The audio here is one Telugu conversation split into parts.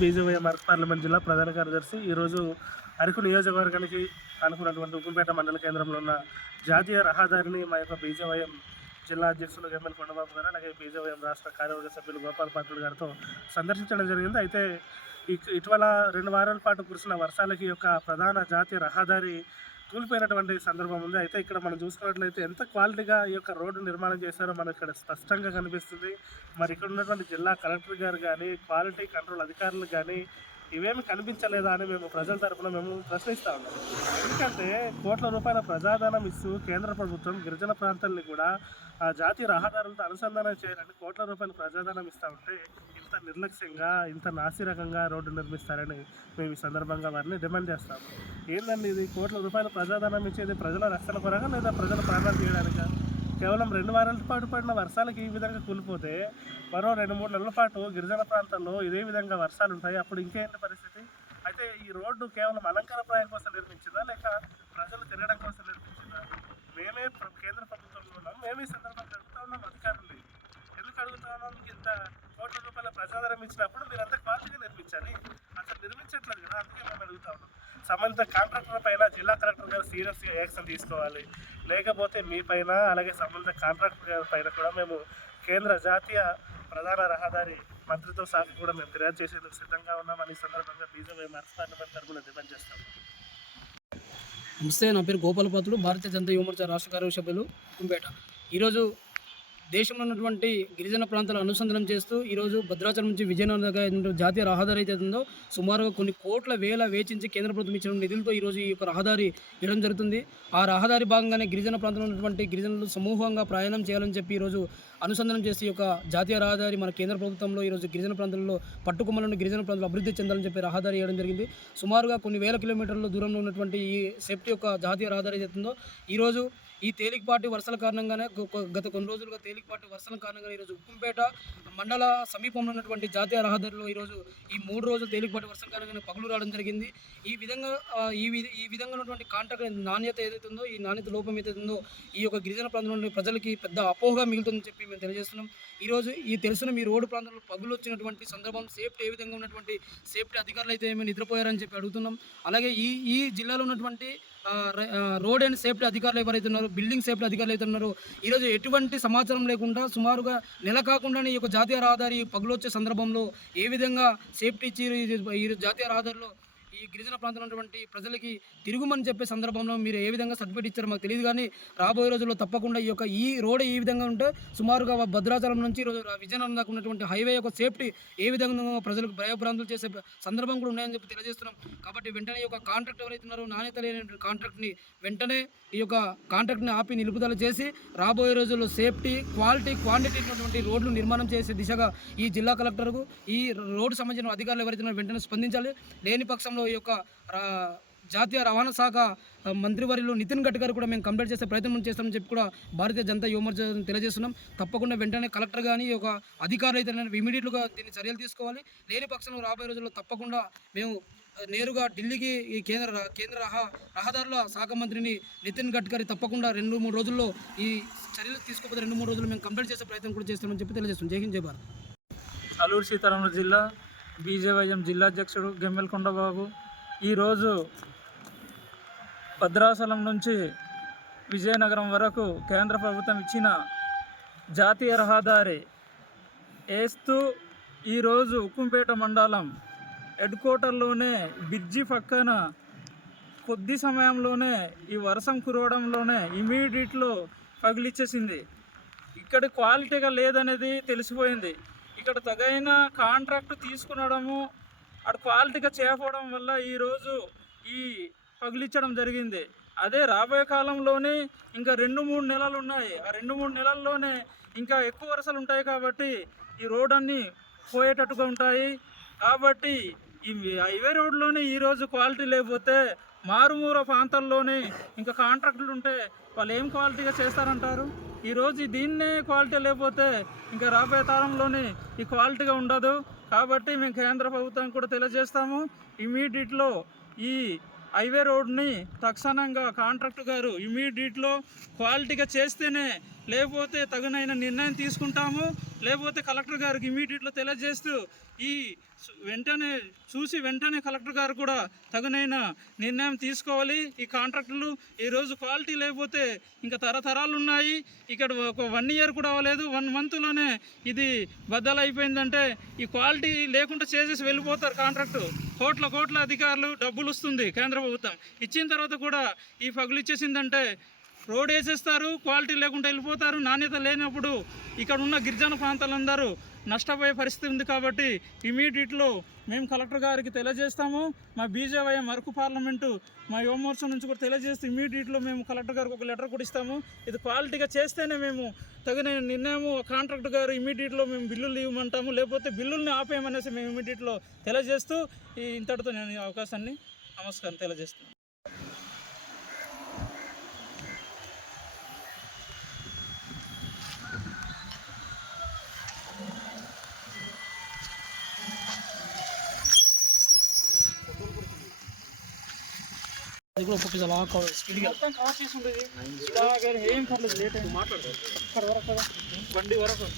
బీజేవైఎం అరకు పార్లమెంట్ జిల్లా ప్రధాన కార్యదర్శి. ఈరోజు అరకు నియోజకవర్గానికి అనుకున్నటువంటి ఉక్కుంపేట మండల కేంద్రంలో ఉన్న జాతీయ రహదారిని మా యొక్క బీజేవైఎం జిల్లా అధ్యక్షులు ఎమ్మెల్యే కొండబాబు గారు, అలాగే బీజేవైఎం రాష్ట్ర కార్యవర్గ సభ్యులు గోపాల్ పాత్రుడు గారితో సందర్శించడం జరిగింది. అయితే ఇటీవల 2 వారాల పాటు కురిసిన వర్షాలకి యొక్క ప్రధాన జాతీయ రహదారి కూలిపోయినటువంటి సందర్భం ఉంది. అయితే ఇక్కడ మనం చూసుకున్నట్లయితే ఎంత క్వాలిటీగా ఈ యొక్క రోడ్డు నిర్మాణం చేశారో మనకు ఇక్కడ స్పష్టంగా కనిపిస్తుంది. మరి ఇక్కడ ఉన్నటువంటి జిల్లా కలెక్టర్ గారు కానీ, క్వాలిటీ కంట్రోల్ అధికారులు కానీ ఇవేమి కనిపించలేదా అని మేము ప్రజల తరఫున ప్రశ్నిస్తూ ఉన్నాం. ఎందుకంటే కోట్ల రూపాయల ప్రజాధనం ఇస్తూ కేంద్ర ప్రభుత్వం గిరిజన ప్రాంతాలని కూడా జాతీయ రహదారులతో అనుసంధానం చేయాలని కోట్ల రూపాయల ప్రజాధనం ఇస్తూ ఉంటే ఇంత నిర్లక్ష్యంగా, ఇంత నాసిరకంగా రోడ్డు నిర్మిస్తారని మేము ఈ సందర్భంగా వారిని డిమాండ్ చేస్తాము. ఏంటండి ఇది? కోట్ల రూపాయల ప్రజాధనం ఇచ్చేది ప్రజల రక్షణ కొరగా లేదా ప్రజల ప్రాణాలు తీయడానికా? కేవలం 2 వారాల పాటు పడిన వర్షాలకి ఈ విధంగా కూలిపోతే మరో 2-3 నెలల పాటు గిరిజన ప్రాంతాల్లో ఇదే విధంగా వర్షాలు ఉంటాయి. అప్పుడు ఇంకేంటి పరిస్థితి? అయితే ఈ రోడ్డు కేవలం అలంకారప్రాయం కోసం నిర్మించిందా లేక ప్రజలు తిరగడం కోసం నిర్మించిందా? మేమే కేంద్ర ప్రభుత్వంలో ఉన్నాం, మేమే సందర్భంగా అడుగుతా ఉన్నాం అధికారులు. ఎందుకు అడుగుతా ఉన్నాం? ఇంత కోట్ల రూపాయల ప్రజాదరం ఇచ్చినప్పుడు మీరు అంత క్వాలిటీగా నిర్మించాలి. అసలు నిర్మించట్లేదు కదా, అందుకే మేము అడుగుతా ఉన్నాం. సంబంధిత కాంట్రాక్టర్ పైన జిల్లా కలెక్టర్ గారు సీరియస్గా యాక్షన్ తీసుకోవాలి. లేకపోతే మీ పైన, అలాగే సంబంధిత కాంట్రాక్టర్ గారి పైన కూడా మేము కేంద్ర జాతీయ ప్రధాన రహదారి మంత్రితో సహా కూడా మేము ఫిర్యాదు చేసేందుకు సిద్ధంగా ఉన్నామని సందర్భంగా బీజేవైఎం అరకు పార్లమెంట్ తరఫున డిమాండ్ చేస్తాం. నమస్తే, నా పేరు గోపాల్ పాత్రుడు, భారతీయ జనతా యువమోర్చా రాష్ట్ర కార్యవర్గ సభ్యులు ఉక్కుంపేట. ఈరోజు దేశంలో ఉన్నటువంటి గిరిజన ప్రాంతాలు అనుసంధానం చేస్తూ ఈరోజు భద్రాచలం నుంచి విజయనగరం జాతీయ రహదారి అయితే ఉందో సుమారుగా కొన్ని కోట్ల వేచించి కేంద్ర ప్రభుత్వం ఇచ్చిన నిధులతో ఈరోజు ఈ యొక్క రహదారి ఇవ్వడం జరుగుతుంది. ఆ రహదారి భాగంగానే గిరిజన ప్రాంతంలో ఉన్నటువంటి గిరిజనులు సమూహంగా ప్రయాణం చేయాలని చెప్పి ఈరోజు అనుసంధానం చేసి ఈ యొక్క జాతీయ రహదారి మన కేంద్ర ప్రభుత్వంలో ఈరోజు గిరిజన ప్రాంతాల్లో పట్టుకొమ్మలను గిరిజన ప్రాంతాలు అభివృద్ధి చెందాలని చెప్పి రహదారి ఇవ్వడం జరిగింది. సుమారుగా కొన్ని వేల కిలోమీటర్ల దూరంలో ఉన్నటువంటి ఈ సేఫ్టీ యొక్క జాతీయ రహదారి ఏదైతుందో ఈరోజు ఈ తేలికపాటి వర్షాల కారణంగానే గత కొన్ని రోజులుగా తేలికపాటి వర్షాల కారణంగా ఈరోజు ఉక్కుంపేట మండల సమీపంలో ఉన్నటువంటి జాతీయ రహదారిలో ఈరోజు ఈ 3 రోజులు తేలికపాటి వర్షం కారణంగానే పగులు రావడం జరిగింది. ఈ విధంగా ఉన్నటువంటి కాంట్రాక్ట్ నాణ్యత ఏదైతుందో, ఈ నాణ్యత లోపం ఏదైతుందో ఈ యొక్క గిరిజన ప్రాంతంలో ప్రజలకి పెద్ద అపోహగా మిగులుతుందని చెప్పి మేము తెలియజేస్తున్నాం. ఈరోజు తెలుసున్న ఈ రోడ్డు ప్రాంతంలో పగులు వచ్చినటువంటి సందర్భం సేఫ్టీ ఏ విధంగా ఉన్నటువంటి సేఫ్టీ అధికారులు అయితే ఏమైనా నిద్రపోయారని చెప్పి అడుగుతున్నాం. అలాగే ఈ జిల్లాలో ఉన్నటువంటి రోడ్ అండ్ సేఫ్టీ అధికారులు ఎవరైతే ఉన్నారో, బిల్డింగ్ సేఫ్టీ అధికారులు అయితే ఉన్నారో ఈరోజు ఎటువంటి సమాచారం లేకుండా సుమారుగా నెల కాకుండానే ఈ యొక్క జాతీయ రహదారి పగులొచ్చే సందర్భంలో ఏ విధంగా సేఫ్టీ ఇచ్చి ఈ జాతీయ రహదారిలో ఈ గిరిజన ప్రాంతంలో ఉన్నటువంటి ప్రజలకి తిరుగుమని చెప్పే సందర్భంలో మీరు ఏ విధంగా సర్టిఫికేట్ ఇచ్చారో మాకు తెలియదు. కానీ రాబోయే రోజుల్లో తప్పకుండా ఈ రోడ్ ఈ విధంగా ఉంటే సుమారుగా భద్రాచలం నుంచి విజయనగరం దాకా ఉన్నటువంటి హైవే యొక్క సేఫ్టీ ఏ విధంగా ప్రజలకు భయభ్రాంతులు చేసే సందర్భం కూడా ఉన్నాయని చెప్పి తెలియజేస్తున్నాం. కాబట్టి వెంటనే ఈ యొక్క కాంట్రాక్ట్ ఎవరైతే ఉన్నారో నాణ్యత లేని కాంట్రాక్ట్ని వెంటనే ఈ యొక్క కాంట్రాక్ట్ని ఆపి నిలుపుదల చేసి రాబోయే రోజుల్లో సేఫ్టీ, క్వాంటిటీ ఉన్నటువంటి రోడ్లు నిర్మాణం చేసే దిశగా ఈ జిల్లా కలెక్టర్కు, ఈ రోడ్డు సంబంధించిన అధికారులు ఎవరైతే ఉన్నారో వెంటనే స్పందించాలి. లేని పక్షంలో ఈ యొక్క జాతీయ రవాణా శాఖ మంత్రివర్యులు నితిన్ గడ్కరీ కూడా మేము కంప్లీట్ చేసే ప్రయత్నం చేస్తామని చెప్పి కూడా భారతీయ జనతా యువమోర్చా తెలియజేస్తున్నాం. తప్పకుండా వెంటనే కలెక్టర్ కానీ ఒక అధికారులు అయితే ఇమీడియట్గా దీన్ని చర్యలు తీసుకోవాలి. లేని పక్షంలో రాబోయే రోజుల్లో తప్పకుండా మేము నేరుగా ఢిల్లీకి ఈ కేంద్ర రహదారుల శాఖ మంత్రిని నితిన్ గడ్కరీ తప్పకుండా 2-3 రోజుల్లో ఈ చర్యలు తీసుకోకపోతే 2-3 రోజులు మేము కంప్లీట్ చేసే ప్రయత్నం కూడా చేస్తామని చెప్పి తెలియజేస్తున్నాం. జై హింద్, జై భారత్. అల్లూరు సీతారామరాజు జిల్లా బీజేవైఎం జిల్లా అధ్యక్షుడు గెమ్మెల్ కొండబాబు. ఈరోజు భద్రాచలం నుంచి విజయనగరం వరకు కేంద్ర ప్రభుత్వం ఇచ్చిన జాతీయ రహదారి వేస్తూ ఈరోజు ఉక్కుంపేట మండలం హెడ్ క్వార్టర్లోనే బ్రిడ్జి పక్కన కొద్ది సమయంలోనే ఈ వర్షం కురవడంలోనే ఇమీడియట్లో పగిలిచ్చేసింది. ఇక్కడ క్వాలిటీగా లేదనేది తెలిసిపోయింది. ఇక్కడ తగైన కాంట్రాక్ట్ తీసుకునడము, అటు క్వాలిటీగా చేయకపోవడం వల్ల ఈరోజు ఈ పగిలించడం జరిగింది. అదే రాబోయే కాలంలోనే ఇంకా 2-3 నెలలు ఉన్నాయి. ఆ 2-3 నెలల్లోనే ఇంకా ఎక్కువ వర్షాలు ఉంటాయి కాబట్టి ఈ రోడ్ అన్నీ పోయేటట్టుగా ఉంటాయి. కాబట్టి ఈ హైవే రోడ్లోనే ఈరోజు క్వాలిటీ లేకపోతే మారుమూల ప్రాంతాల్లోనే ఇంకా కాంట్రాక్టులు ఉంటే వాళ్ళు ఏం క్వాలిటీగా చేస్తారంటారు? ఈరోజు దీన్నే క్వాలిటీ లేకపోతే ఇంకా రాబోయే తరంలోనే ఈ క్వాలిటీగా ఉండదు. కాబట్టి మేము కేంద్ర ప్రభుత్వానికి కూడా తెలియజేస్తాము, ఇమీడియట్లో ఈ హైవే రోడ్ని తక్షణంగా కాంట్రాక్టర్ గారు ఇమీడియట్లో క్వాలిటీగా చేస్తేనే, లేకపోతే తగినైన నిర్ణయం తీసుకుంటాము. లేకపోతే కలెక్టర్ గారికి ఇమీడియట్లో తెలియజేస్తూ ఈ వెంటనే కలెక్టర్ గారు కూడా తగునైన నిర్ణయం తీసుకోవాలి. ఈ కాంట్రాక్టులు ఈరోజు క్వాలిటీ లేకపోతే ఇంకా తరతరాలు ఉన్నాయి. ఇక్కడ ఒక 1 ఇయర్ కూడా అవ్వలేదు, 1 మంత్లోనే ఇది బద్దలైపోయిందంటే ఈ క్వాలిటీ లేకుండా చేసేసి వెళ్ళిపోతారు. కాంట్రాక్టు కోట్ల అధికారులు డబ్బులు వస్తుంది కేంద్ర ప్రభుత్వం, ఇచ్చిన తర్వాత కూడా ఈ పగులు ఇచ్చేసిందంటే రోడ్ వేసేస్తారు, క్వాలిటీ లేకుండా వెళ్ళిపోతారు. నాణ్యత లేనప్పుడు ఇక్కడ ఉన్న గిరిజన ప్రాంతాలందరూ నష్టపోయే పరిస్థితి ఉంది. కాబట్టి ఇమీడియట్లో మేము కలెక్టర్ గారికి తెలియజేస్తాము. మా బీజేవైఎం అరకు పార్లమెంటు మా యువమోర్చా నుంచి కూడా తెలియజేస్తూ ఇమీడియట్లో మేము కలెక్టర్ గారికి ఒక లెటర్ కూడా ఇస్తాము. ఇది క్వాలిటీగా చేస్తేనే మేము తగిన నిర్ణయము కాంట్రాక్టర్ గారు ఇమీడియట్లో మేము బిల్లులు ఇవ్వమంటాము, లేకపోతే బిల్లుల్ని ఆపేయమనేసి మేము ఇమీడియట్లో తెలియజేస్తూ ఇంతటితో నేను ఈ అవకాశాన్ని నమస్కారం తెలియజేస్తున్నాను. అది కూడా ఒక్కొక్క అలా స్పీడ్గా మొత్తం కవర్ చేసి ఉంటుంది. ఏం పర్లేదు, లేట్ అయింది మాట్లాడదు ఇక్కడ వరకు కదా బండి వరకు.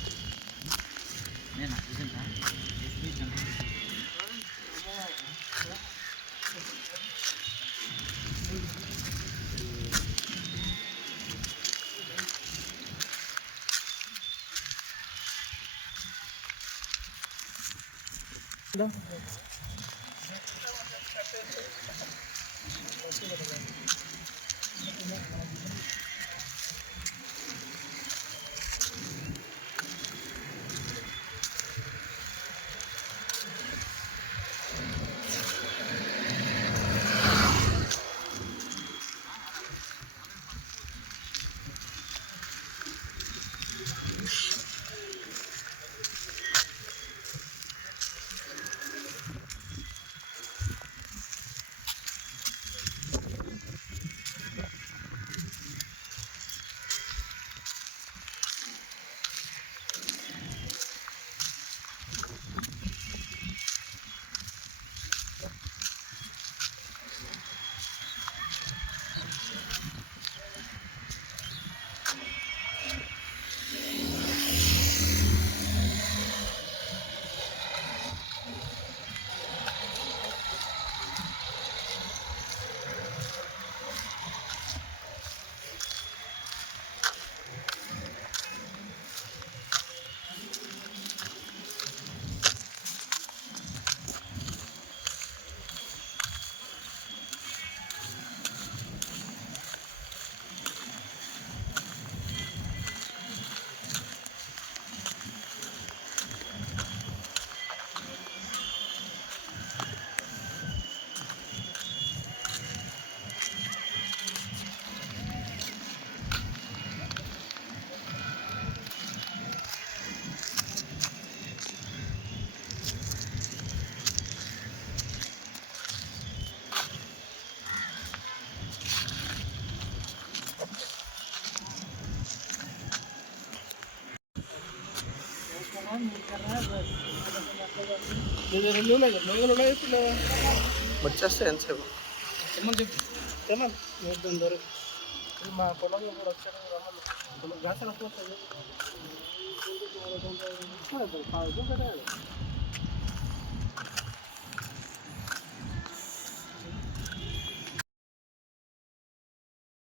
వచ్చేస్తే ఎంతసేపు ఏమని చెప్పు ఏమన్నా మా పొలంలో కూడా వచ్చారు రమ్మని గ్యాస్ వస్తుంది